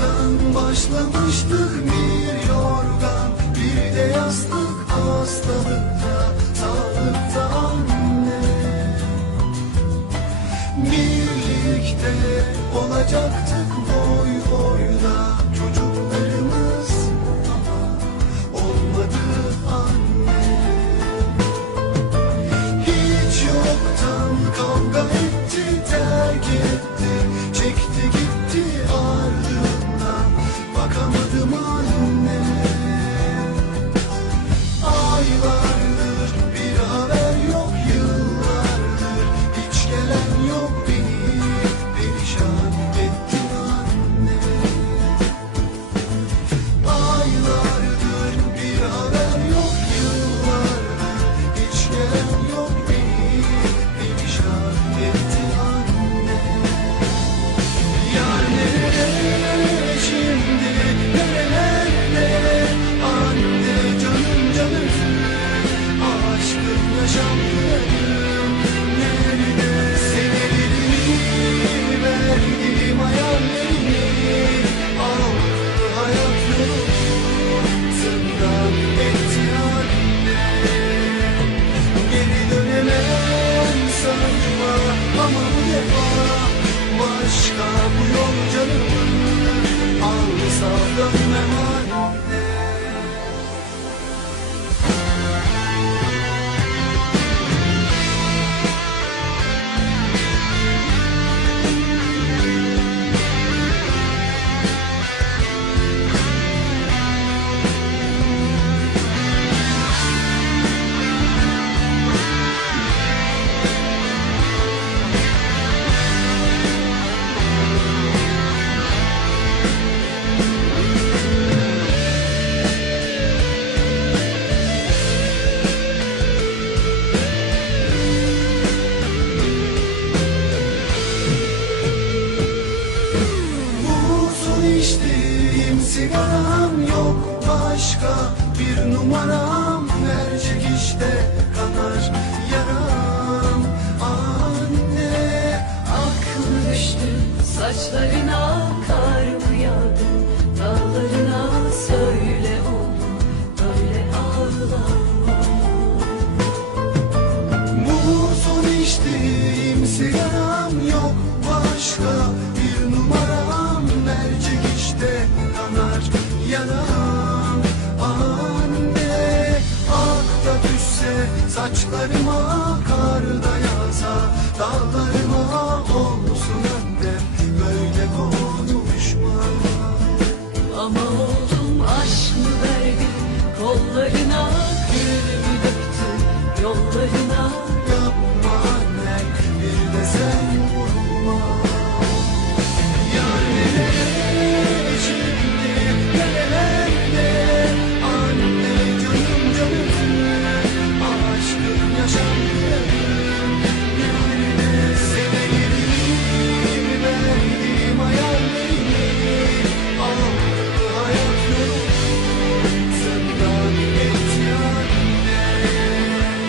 baştan başlamıştık bir yorgan Bir de yastık hastalıkta sağlıkta anne. Birlikte olacaktı başka bir numaram. Her çekişte kanar yaram. Anne aklım düştü saçlarına kar mı yağdı? Dağlarına söyle oğlum böyle ağlama. Bu son içtiğim sigaram. Yok başka